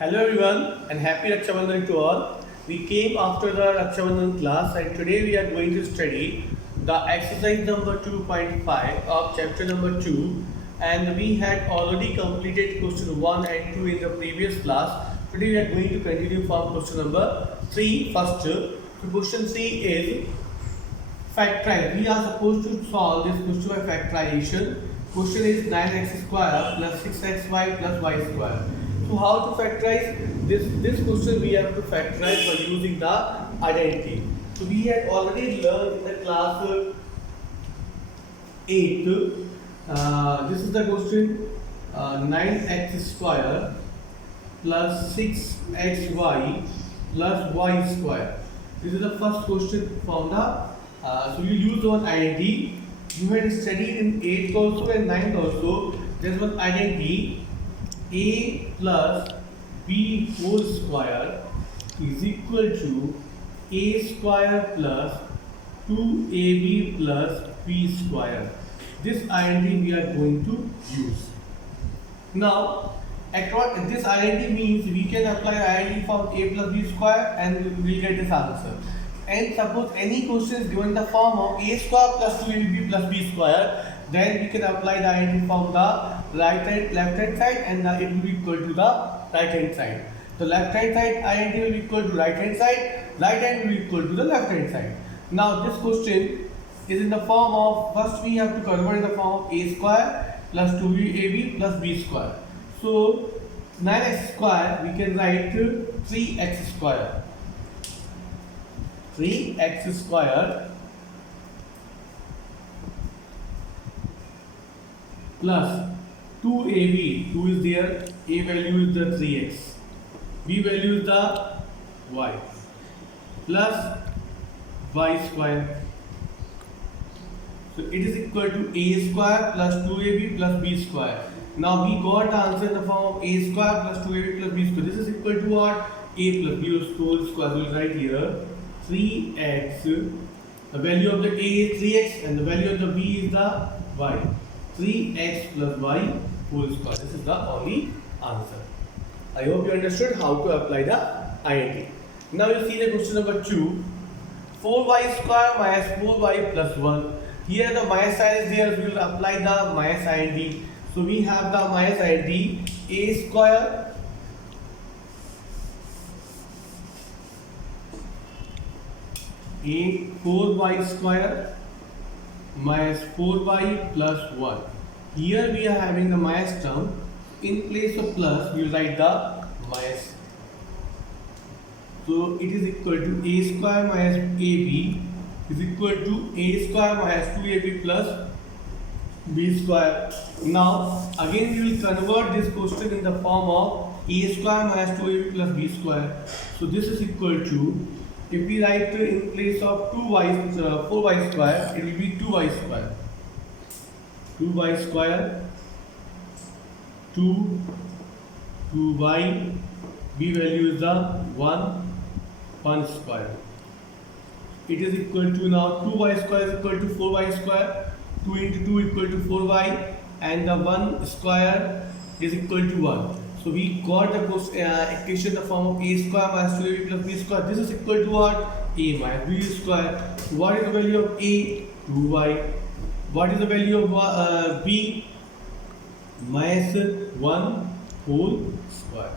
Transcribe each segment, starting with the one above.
Hello everyone and happy Raksha Bandhan to all. We came after the Raksha Bandhan class and today we are going to study the exercise number 2.5 of chapter number 2, and we had already completed question 1 and 2 in the previous class. Today we are going to continue from question number 3 first. So question 3 is factorize. We are supposed to solve this question by factorization. Question is 9x square plus 6xy plus y square. So how to factorize this question? We have to factorize by using the identity. So we had already learned in the class 8. This is the question 9x square plus 6xy plus y square. This is the first question from the so you use one identity. You had studied in 8th also and 9th also. There's one identity: a plus b whole square is equal to a square plus 2ab plus b square. This identity we are going to use. Now, this identity means we can apply identity from a plus b square and we will get this answer. And suppose any question is given in the form of a square plus 2ab plus b square, then we can apply the identity from the left hand side, and it will be equal to the right hand side. The left hand side identity will be equal to right hand side, right hand will be equal to the left hand side. Now this question is in the form of, first we have to convert in the form of a square plus 2ab plus b square. So 9x square we can write 3x square. 3x square plus 2ab, 2 is there, a value is the 3x, b value is the y, plus y square. So it is equal to a square plus 2ab plus b square. Now we got the answer in the form of a square plus 2ab plus b square. This is equal to what? A plus b whole square. We will write here 3x. The value of the a is 3x and the value of the b is the y. 3x plus y whole square. This is the only answer. I hope you understood how to apply the identity. Now you see the question number 2. 4y square minus 4y plus 1. Here the minus sign is there. We will apply the minus identity. So we have the minus identity: a square a 4y square minus 4y plus 1. Here we are having the minus term. In place of plus, we will write the minus. So it is equal to a square minus ab is equal to a square minus 2ab plus b square. Now again we will convert this question in the form of a square minus 2ab plus b square. So this is equal to, if we write in place of 4y square, it will be 2y square. 2y square 2y, b value is the 1 square. It is equal to, now 2y square is equal to 4y square. 2 into 2 equal to 4y, and the 1 square is equal to 1. So we got the equation in the form of a square minus 2ab plus b square. This is equal to what? A minus b square. What is the value of a? 2y. What is the value of b? Minus 1 whole square.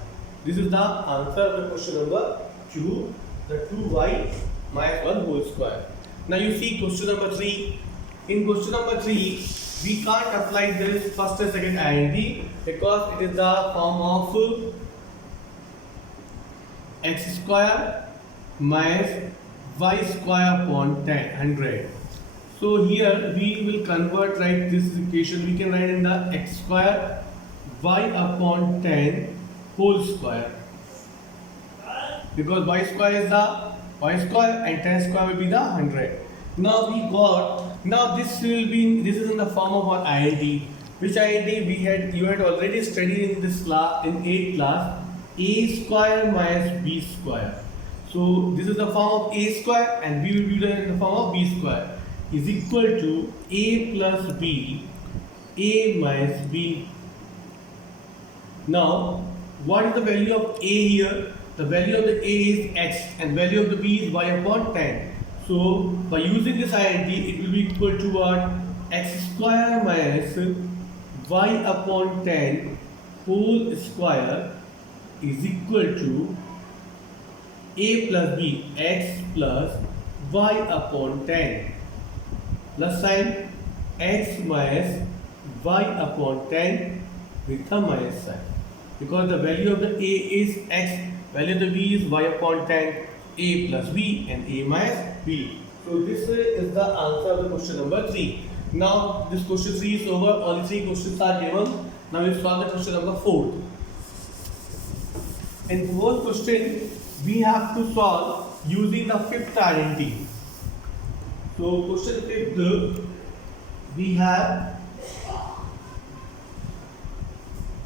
This is the answer of the question number 2, the 2y minus 1 whole square. Now you see question number 3. In question number 3, we can't apply this first and second identity because it is the form of x square minus y square upon 100. So here we will convert, right, this equation we can write in the x square y upon 10 whole square, because y square is the y square and 10 square will be the 100. Now we got, now this is in the form of our identity. Which identity you had already studied in this class, in 8th class, a square minus b square. So this is the form of a square and we will do that in the form of b square is equal to a plus b, a minus b. Now what is the value of a here? The value of the a is x and value of the b is y upon 10. So by using this identity, it will be equal to what? X square minus y upon 10 whole square is equal to a plus b, x plus y upon 10 plus sign x minus y upon 10 with a minus sign, because the value of the a is x, value of the b is y upon 10, a plus b and a minus b. So this is the answer of the question number 3. Now this question 3 is over, only 3 questions are given. Now we solve the question number 4. In the fourth question, we have to solve using the fifth identity. So question 5th, we have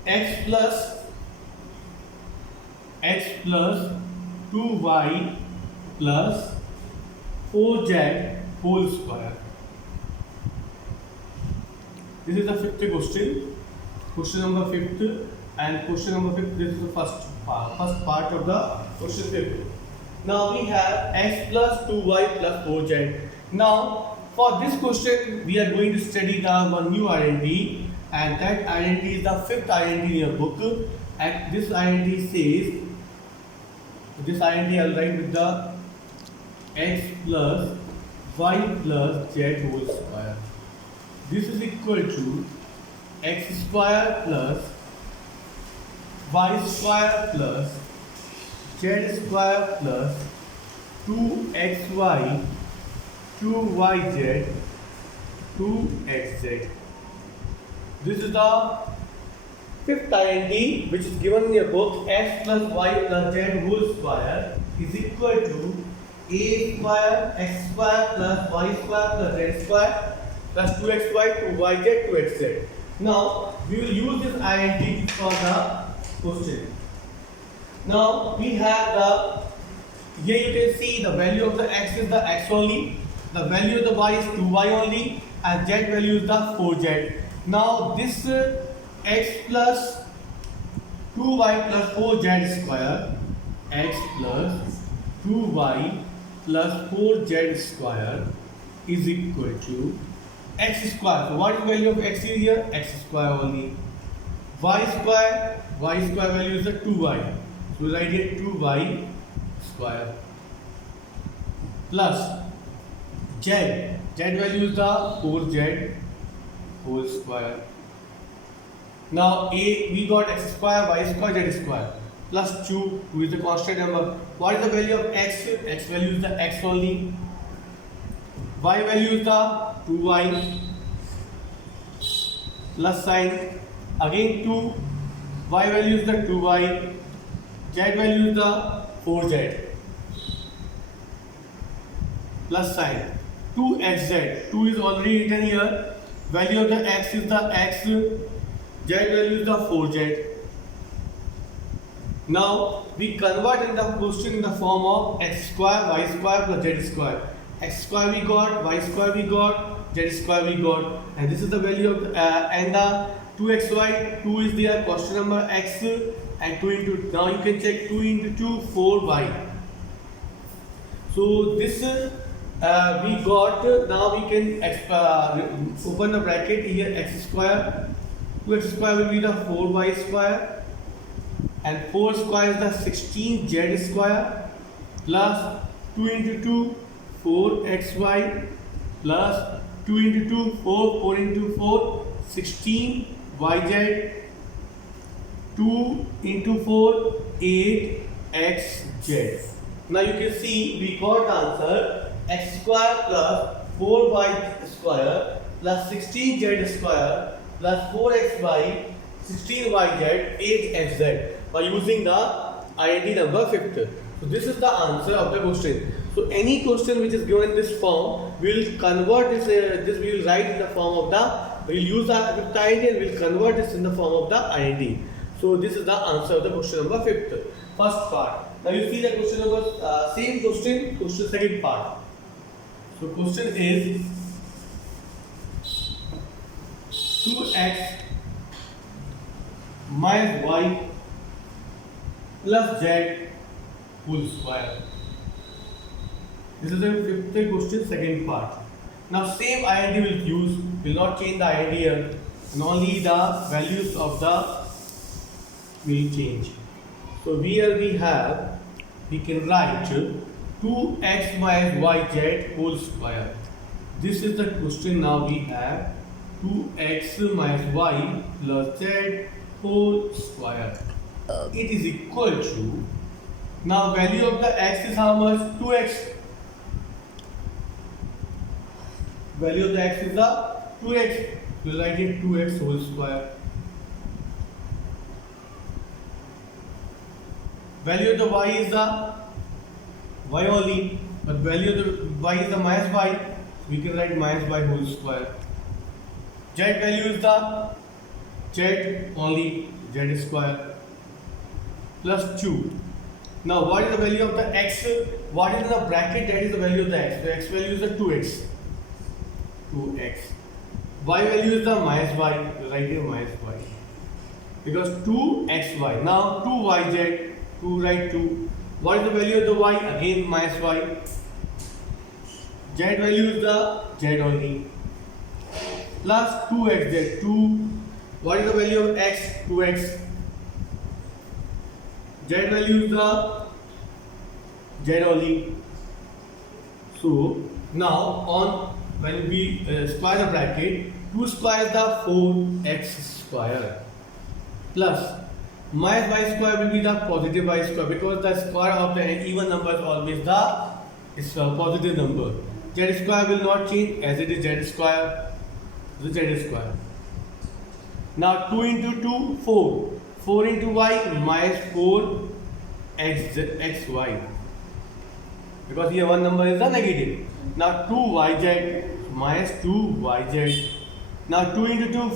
x plus 2y plus 4z whole square. This is the fifth question. Question number 5th, and question number 5th, this is the first part of the question 5th. Now we have x plus 2y plus 4z. Now for this question, we are going to study the one new identity, and that identity is the fifth identity in your book. And this identity says, this identity I'll write with the x plus y plus z whole square. This is equal to x square plus y square plus z square plus 2xy 2yz 2xz. This is the fifth identity which is given in your book. X plus y plus z whole square is equal to a square x square plus y square plus z square plus 2xy 2yz 2xz. Now we will use this identity for the question. Now we have the, here you can see the value of the x is the x only, the value of the y is 2y only, and z value is the 4z. Now this x plus 2y plus 4z square, x plus 2y plus 4z square is equal to x square. So what is the value of x here? X square only. Y square value is the 2y. So write it 2y square plus z value is the 4z whole square. Now we got x square, y square, z square plus 2 is the constant number. What is the value of x? X value is the x only. Y value is the 2y plus sign again 2. Y value is the 2y. Z value is the 4z plus sign 2xz. 2 is already written here. Value of the x is the x. Z value is the 4z. Now we convert in the question in the form of x square, y square plus z square. X square we got, y square we got, z square we got, and this is the value of and the 2xy, 2 is there, question number x, and 2 into, now you can check 2 into 2, 4y. So this we got, now we can open the bracket here, x square, 2x square will be the 4y square, and 4 square is the 16z square, plus 2 into 2, 4xy, plus 2 into 2, 4 into 4, 16 yz, 2 into 4, 8xz. Now you can see we got answer x square plus 4y square plus 16z square plus 4xy, 16yz, 8xz by using the identity number 50. So this is the answer of the question. So any question which is given in this form, we will convert this we will write in the form of the, we will use the identity and we will convert this in the form of the identity. So this is the answer of the question number 5th, first part. Now you see the question number, same question second part. So question is 2x minus y plus z whole square. This is the fifth question, second part. Now same INT will use, will not change the INT here, and only the values of the will change. So here we can write 2x minus yz whole square. This is the question. Now we have 2x minus y plus z whole square. It is equal to, now value of the x is how much? 2x. Value of the x is the 2x. We write it 2x whole square. Value of the y is the y only, but value of the y is the minus y. We can write minus y whole square. Z value is the z only, z square plus 2. Now what is the value of the x? What is in the bracket? That is the value of the x. The x value is the 2x. 2x. Y value is the minus y. Write here minus y. Because 2xy. Now 2yz. 2 write 2. What is the value of the y? Again minus y. Z value is the z only. Plus 2xz. 2. What is the value of x? 2x. Z value is the z only. So now on, when we square the bracket, 2 square is the 4x square plus minus y square will be the positive y square, because the square of the even number is always the positive number. Z square will not change, as it is z square. The z square. Now 2 into 2, 4. 4 into y minus 4 xy. Because here one number is the negative. Now 2yz minus 2yz. Now 2 into 2,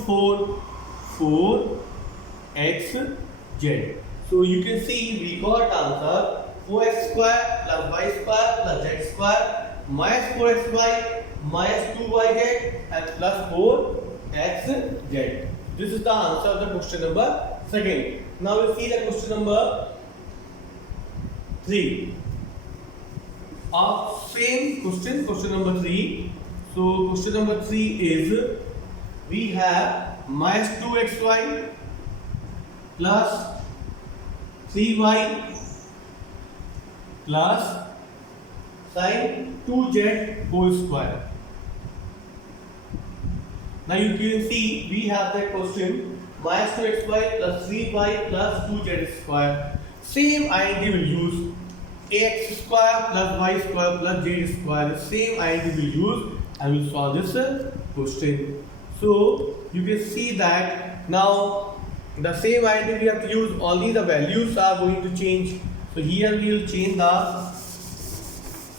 4xz. So you can see we got answer 4x square plus y square plus z square minus 4xy minus 2yz and plus 4xz. This is the answer of the question number second. Now we see the question number 3. Same question, question number 3. So question number 3 is, we have minus 2xy plus 3y plus sin 2z whole square. Now you can see we have that question minus 2xy plus 3y plus 2z square. Same INT will use, ax square plus y square plus z square. The same INT will use and will solve this question. So you can see that now the same INT we have to use, only the values are going to change. So here we will change the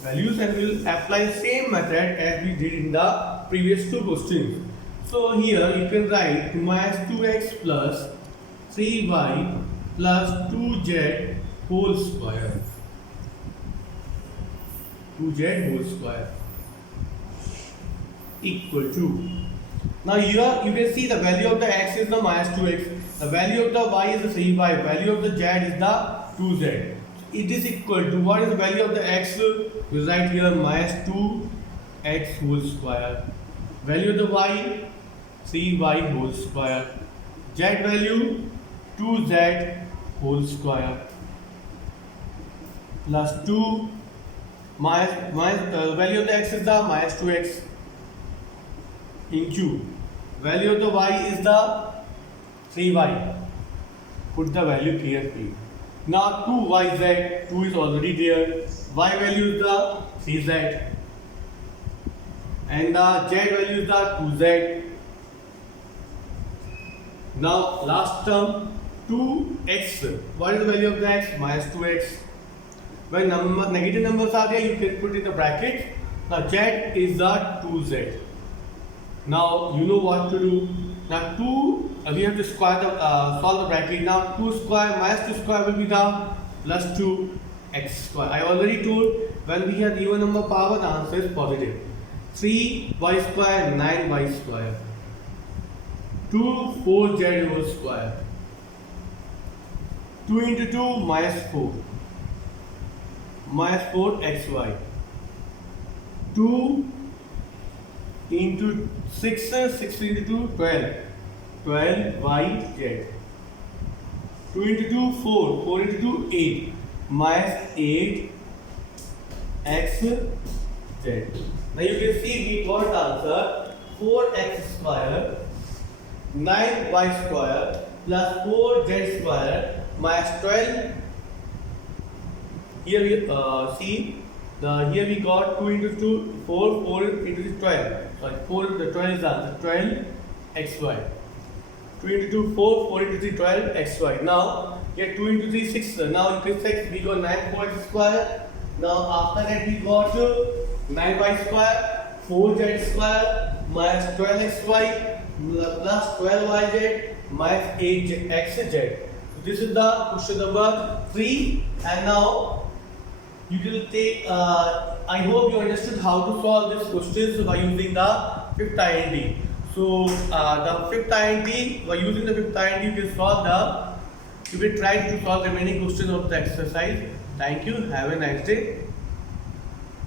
values and we will apply the same method as we did in the previous two questions. So here you can write minus 2x plus 3y plus 2z whole square. 2z whole square equal to. Now here you can see the value of the x is the minus 2x, the value of the y is the 3y, value of the z is the 2z. It is equal to, what is the value of the x? We write here minus 2x whole square, value of the y 3y whole square, z value 2z whole square plus 2 value of the x is the minus 2x into value of the y is the 3y. Put the value carefully. Now 2yz, 2 is already there, y value is the 3z and the z value is the 2z. Now last term 2x, what is the value of the x? Minus 2x. When negative numbers are there, you can put in the bracket. Now z is the 2z. Now you know what to do. Now 2, we have to square the solve the bracket. Now 2 square minus 2 square will be the plus 2x square. I already told, when we have even number power, the answer is positive. 3y square 9y square 2 4z whole square 2 into 2 minus 4. Minus 4xy. 2 into 6, 6 into 2, 12. 12yz. 2 into 2, 4. 4 into 2, 8. Minus 8xz. Now you can see we got answer 4x square 9y square plus 4z square minus 12. Here we see here we got 2 into 2 4 into 12. Sorry, 4 the 12 is answer 12 xy. 2 into 2 4 into 3 12 xy. Now here 2 into 3 6. Now you can check we got 9 4x square. Now after that we got 9y square 4z square minus 12xy plus 12yz minus 8xz. So this is the question number 3, and now you will take. I hope you understood how to solve this questions by using the fifth INT. So the fifth INT, by using the fifth INT, you can solve the. You will try to solve the remaining questions of the exercise. Thank you. Have a nice day.